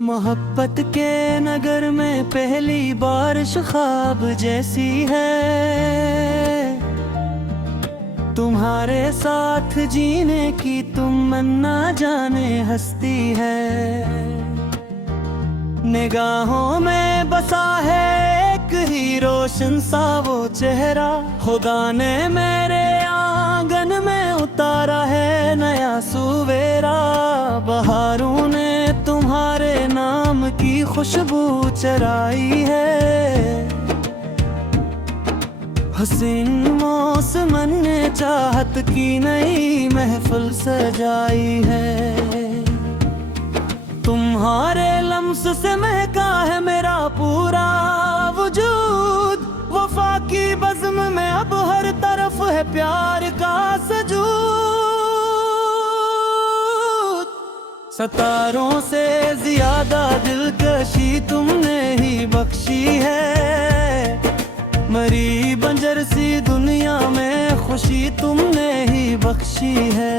मोहब्बत के नगर में पहली बारिश ख्वाब जैसी है। तुम्हारे साथ जीने की तुम ना जाने हस्ती है। निगाहों में बसा है एक ही रोशन सा वो चेहरा। खुदा ने मेरे आंगन में उतारा है नया सुवेरा। बहारों ने तुम्हारे नाम की खुशबू चराई है। हसीन मौसम ने चाहत की नई महफिल सजाई है। तुम्हारे लम्स से महका है मेरा पूरा वजूद। वफा की बज़्म में अब हर तरफ है प्यार का सजूद। सितारों से ज्यादा दिलकशी तुमने ही बख्शी है। मरी बंजर सी दुनिया में खुशी तुमने ही बख्शी है।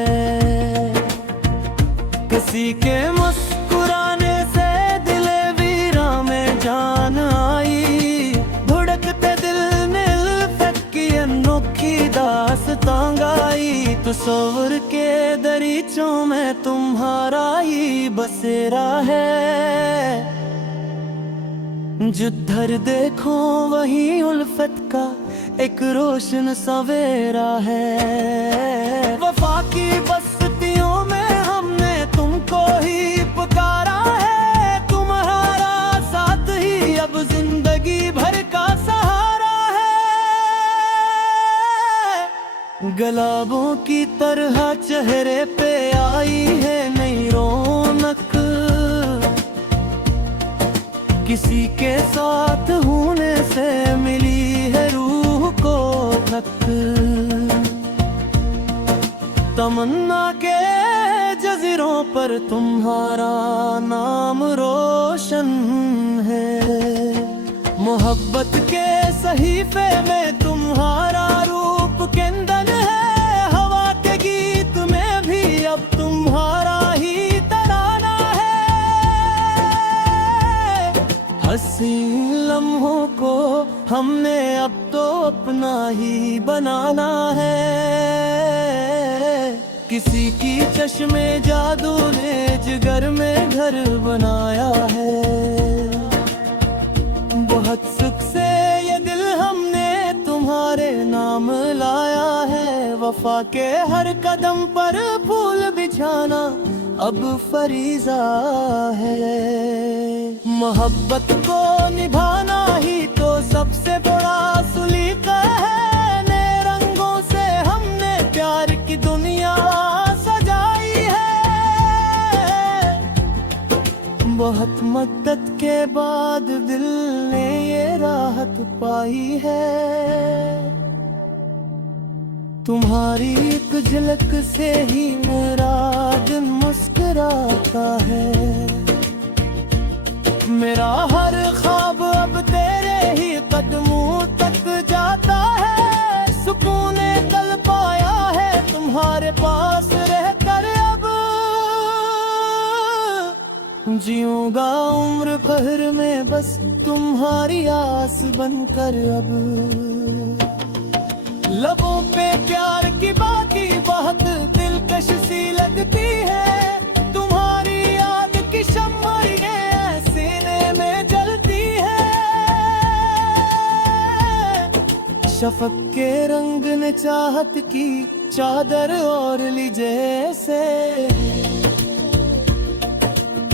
किसी के मुस्कुराने से दिले वीरा में जान आई। धुड़कते दिल ने उल्फत की अनोखी दास्तां गाई। तस्वीर के दरीचों में तुम्हारा ही बसेरा है। जिधर देखो वही उल्फत का एक रोशन सवेरा है। वफा की बस्तियों में हमने तुमको ही पुकारा है। तुम्हारा साथ ही अब जिंदगी भर का सहारा है। गुलाबों की तरह चेहरे पे आई है नई रौनक। किसी के साथ होने से मिली है रूह को धक। तमन्ना के जज़ीरों पर तुम्हारा नाम रोशन है। मोहब्बत के सहीफे में तुम्हारा रूप केंदन है। हवा के गीत में भी अब तुम्हारा ही तराना है। हसीन लम्हों को हमने अब तो अपना ही बनाना है। किसी की चश्मे जादू ने जिगर में घर बनाया है। बहुत सुख से ये दिल हमने तुम्हारे नाम लाया है। वफा के हर कदम पर फूल बिछाना अब फरीज़ा है। मोहब्बत को निभाना ही तो सबसे बड़ा सुलीका है। नए रंगों से हमने प्यार की दुनिया सजाई है। बहुत मद्दत के बाद दिल ने ये राहत पाई है। तुम्हारी एक झलक से ही मेरा दिल मुस्कुराता है। मेरा हर ख्वाब अब तेरे ही कदमों तक जाता है। सुकून कल पाया है तुम्हारे पास रहकर। अब जीऊंगा उम्र भर में बस तुम्हारी आस बनकर। अब लबों पे प्यार की बातें बहुत दिलकश सी लगती है। तुम्हारी याद की शम्मा सीने में जलती है। शफक के रंग ने चाहत की चादर ओढ़ ली जैसे।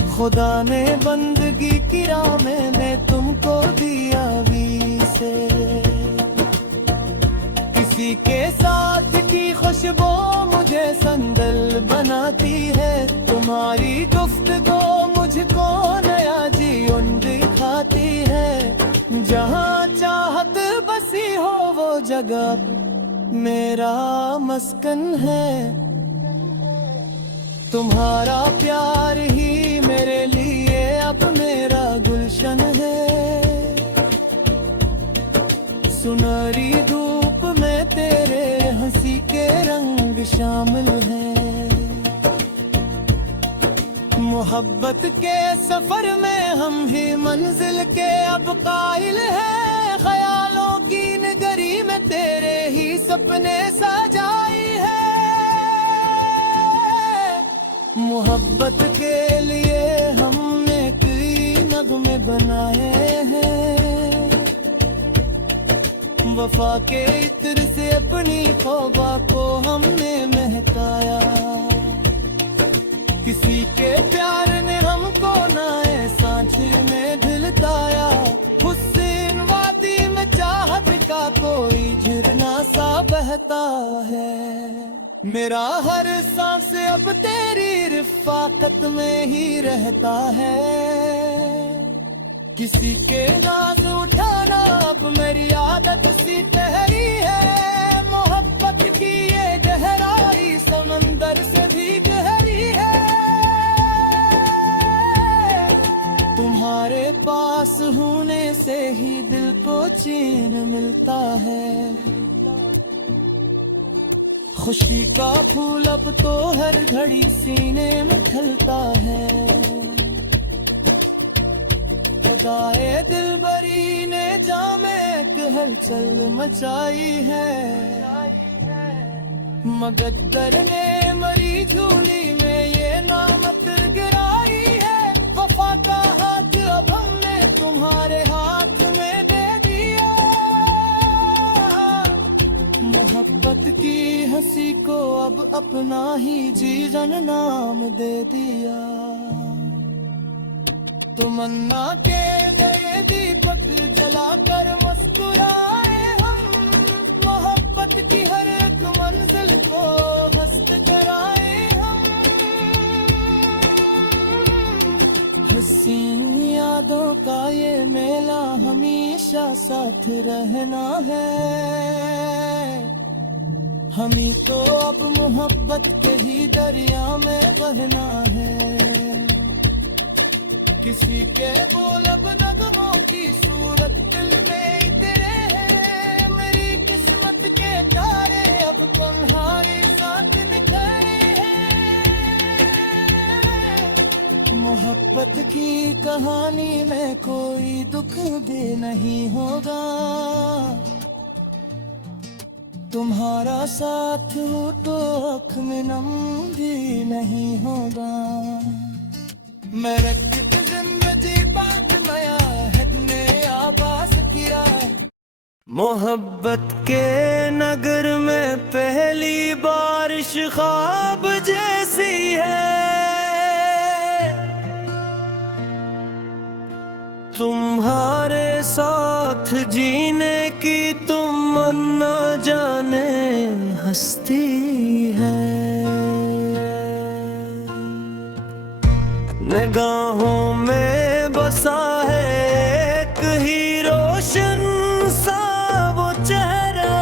खुदा ने बंदगी की राह में तुमको दिया भी से। किसी के साथ की खुशबू मुझे संदल बनाती है। तुम्हारी गुफ्तगू मुझको नया जीवन दिखाती है। जहाँ चाहत बसी हो वो जगह मेरा मस्कन है। तुम्हारा प्यार ही मेरे लिए अब मेरा गुलशन है। सुनहरी धूप में तेरे हंसी के रंग शामिल हैं। मोहब्बत के सफर में हम ही मंजिल के अब कायल हैं। ख्यालों की नगरी में तेरे ही सपने सजाई है। मोहब्बत के लिए हमने कई नगमे बनाए हैं। वफा के इत्र से अपनी तौबा को हमने महकाया। किसी के प्यार ने हमको नए सांचे में ढलकाया। हुस्न वादी में चाहत का कोई झरना सा बहता है। मेरा हर सांस अब तेरी रिफाकत में ही रहता है। किसी के नाज उठाना अब मेरी आदत सी ठहरी है। मोहब्बत की ये गहराई समंदर से भी गहरी है। तुम्हारे पास होने से ही दिल को चैन मिलता है। खुशी का फूल अब तो हर घड़ी सीने में खिलता है। खुदाए दिलबरी ने जामे एक हलचल मचाई है। मगद्दर ने मरी झूली में ये नामत गिराई है। वफा का हाथ अब हमने तुम्हारे हाथ में दे दिया। मोहब्बत की हंसी को अब अपना ही जीवन नाम दे दिया। तमन्ना के नए दीपक जलाकर मुस्कुराए हम। मोहब्बत की हर एक मंजिल को हस्त कराए हम। हसीन यादों का ये मेला हमेशा साथ रहना है। हमें तो अब मोहब्बत के ही दरिया में बहना है। किसी के बोल अब नगमों की सूरत दिल में तेरे हैं। मेरी किस्मत के तारे अब तुम्हारे साथ निखरे हैं। मोहब्बत की कहानी में कोई दुख भी नहीं होगा। तुम्हारा साथ हो तो आँख में नम भी नहीं होगा। मैं रखती जिंदगी बात नया है ने आवाज किया। मोहब्बत के नगर में पहली बारिश ख्वाब जैसी है। तुम्हारे साथ जीने की तुम न जाने हस्ती है। निगाहों में बसा है एक ही रोशन सा वो चेहरा।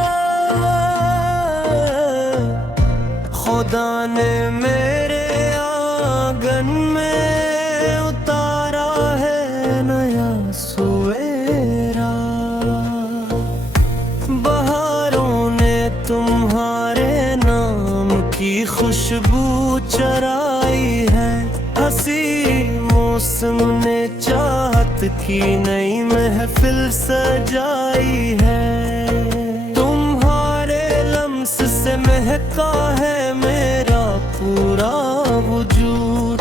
खुदा ने मेरे आंगन में उतारा है नया सवेरा। बहारों ने तुम्हारे नाम की खुशबू चराई है। हंसी मौसम ने चाहत की नई महफिल सजाई है। तुम्हारे लम्स से महका है मेरा पूरा वजूद।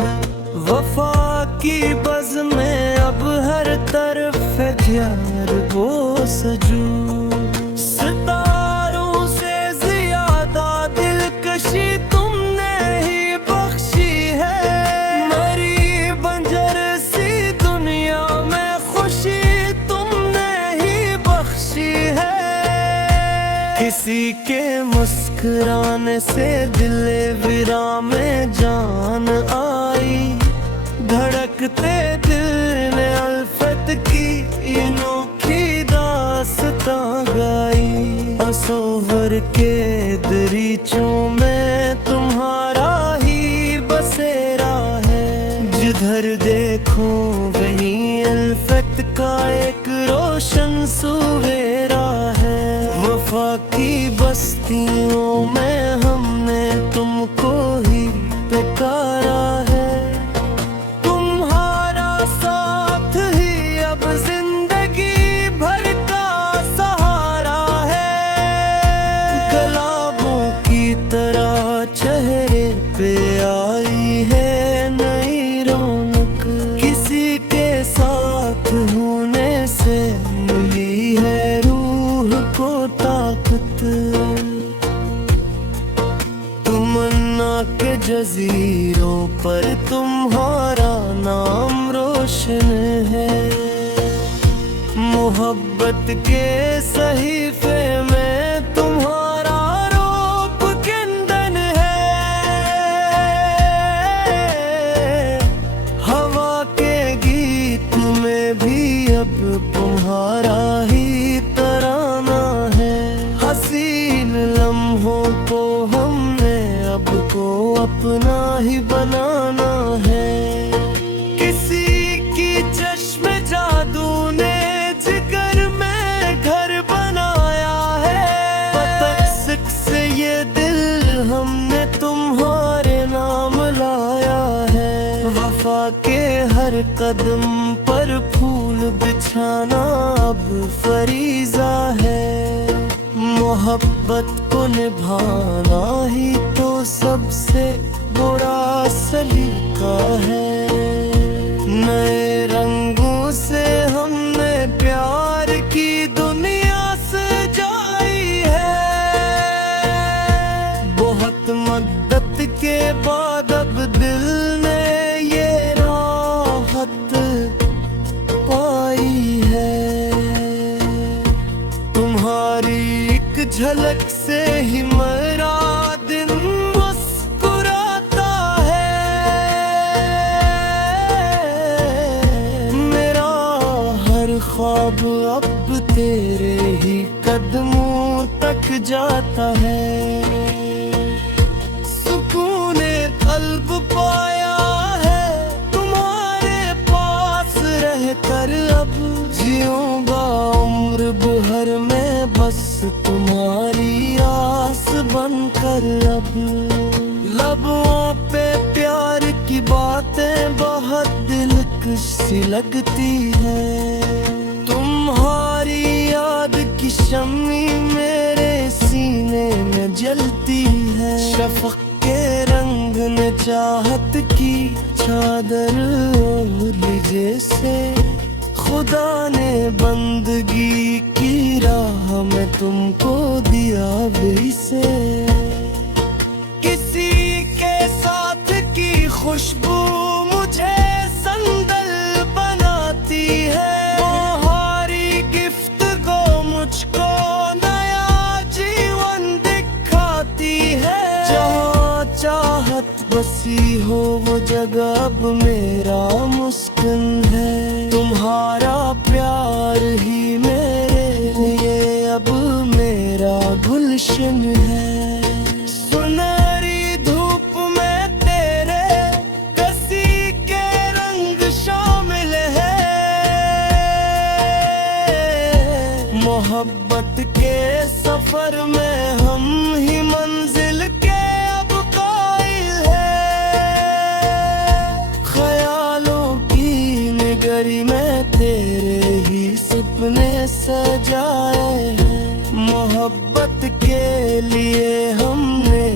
वफा की बज़ में अब हर तरफ है ख्याल वो सजूद। सितारों से ज्यादा दिलकशी तुमने ही बख्शी है। मरी बंजर सी दुनिया में खुशी तुमने ही बख्शी है। किसी के मुस्कुराने से दिले विरा में जान आई। धड़कते दिल ने अल्फत की अनोखी दास्तां गाई। असोवर के दरीचों में तुम्हारा ही बसेरा है। जिधर देखो वहीं अल्फत का एक रोशन सवेरा है। वफा की बस्तियों में हमने तुमको ही पुकारा है। है रूह को ताकत। तमन्ना के जजीरों पर तुम्हारा नाम रोशन है। मोहब्बत के सहीफे में तुम्हारा रूप किंदन है। हवा के गीत में भी अब तुम्हारा ही तराना है। हसीन लम्हों को हमने अब को अपना ही बनाना है। किसी की चश्मे जादू ने जिगर में घर बनाया है। बतख से ये दिल हमने तुम्हारे नाम लाया है। वफा के हर कदम पर फूल बिछाना अब फरीजा है। मोहब्बत को निभाना ही तो सबसे बड़ा सलीका है। नए रंगों से हमने प्यार की दुनिया सजाई है। बहुत मद्दत के बाद अब दिल ने ये राहत पाई है। तुम्हारी एक झलक से ही मेरा दिन मुस्कुराता है। मेरा हर ख्वाब अब तेरे ही कदमों तक जाता है। सुकूने कल्ब पाया है तुम्हारे पास रहकर। अब जीऊंगा उम्र भर में बस तुम्हारी आस बनकर। अब लबों पे प्यार की बातें बहुत दिलकश सी लगती है। तुम्हारी याद की शम्मी मेरे सीने में जलती है। शफक के रंग ने चाहत की चादर ओढ़ ली जैसे। खुदा ने बंदगी की राह में तुमको दिया वैसे। किसी के साथ की खुशबू मुझे संदल बनाती है। तुम्हारी गिफ्ट को मुझको नया जीवन दिखाती है। जहाँ चाहत बसी हो वो जगह अब मेरा मुस्किन है। तुम्हारा प्यार ही मेरे लिए अब मेरा गुलशन है। सुनहरी धूप में तेरे कसी के रंग शामिल है। मोहब्बत के सफर में हम ही मंजिल के अब कायल है। ख्यालों की निगरी में तेरे ही सपने सजाए हैं। मोहब्बत के लिए हमने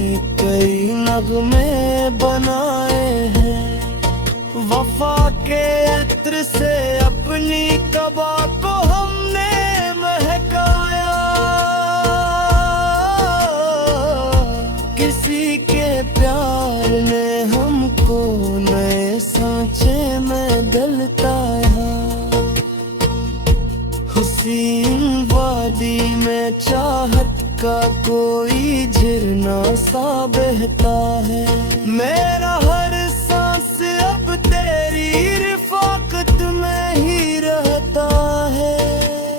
कई नगमे बनाए हैं। वफा के इत्र से अपनी कबा को हमने महकाया। किसी के प्यार ने हमको नए सांचे में दलताया। हुसीन वादी में चाहत का कोई झरना सा बहता है। मेरा हर सांस अब तेरी रिफाकत में ही रहता है।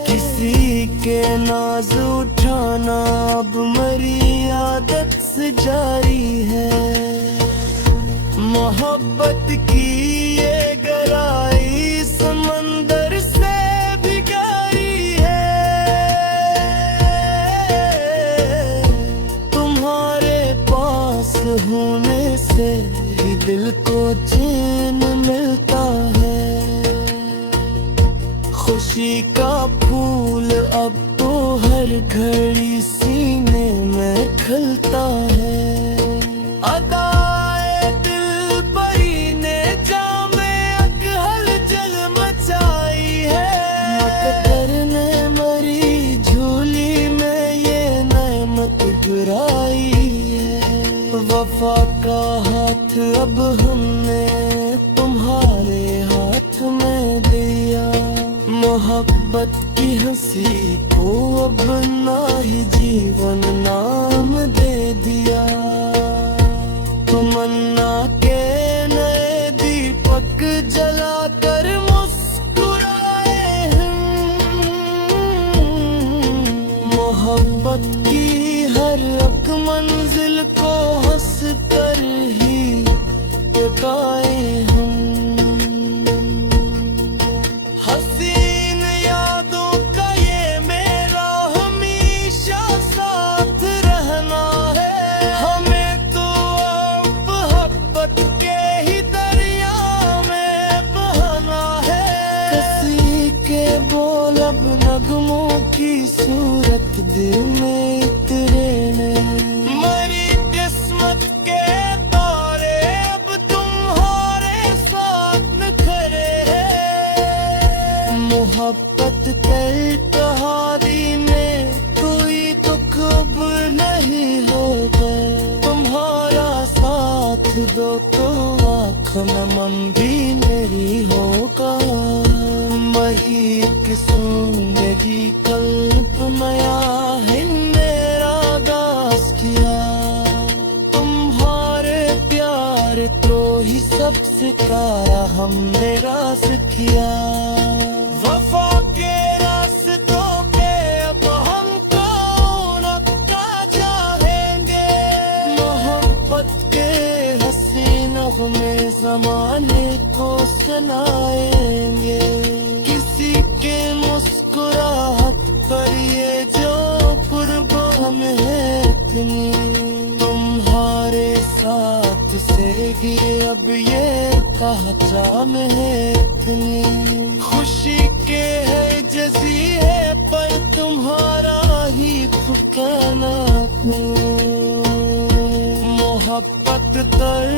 किसी के नाज उठाना अब मेरी आदत से जारी है। मोहब्बत की ये गहराई समंदर से भी गहरी है। तुम्हारे पास होने से ही दिल को चैन मिलता है। खुशी का फूल अब तो हर घड़ी सीने में खिलता है। अदाए दिल परी ने जामे हलचल मचाई है। मकदर ने मरी वफा का हाथ अब हमने तुम्हारे हाथ में दिया, मोहब्बत की हंसी को अब ना ही जीवन नाम दे दिया। तमन्ना के नए दीपक जलाकर मुस्कुराए हम, मोहब्बत की हर एक मंजिल को हंस कर ही टकाए हम। हसीन यादों का ये मेरा हमेशा साथ रहना है, हमें तो अब मोहब्बत के ही दरिया में बहना है। किसी के बोल अब नगमों की सूरत दिल में उतरे मरी किस्मत के तारे अब तुम्हारे साथ न खड़े हैं। मोहब्बत कर कहानी में कोई दुख अब नहीं होगा, तुम्हारा साथ दो तो आँख नम भी मेरी होगा। वही एक जिंदगी कल्पनाया है मेरा आगाज किया, तुम्हारे प्यार तो ही सब सिखाया हमने रास किया। वफा के रास्तों पे अब हमको नक्का चाहेंगे, मोहब्बत के हसीनों में ज़माने को सुनाएंगे। किसी के मुस्कुराहट पर ये जो कुर्बान है इतनी, तुम्हारे साथ से भी अब ये पहचान है इतनी। खुशी के है जज़ीरे पर तुम्हारा ही ठिकाना, मोहब्बत तर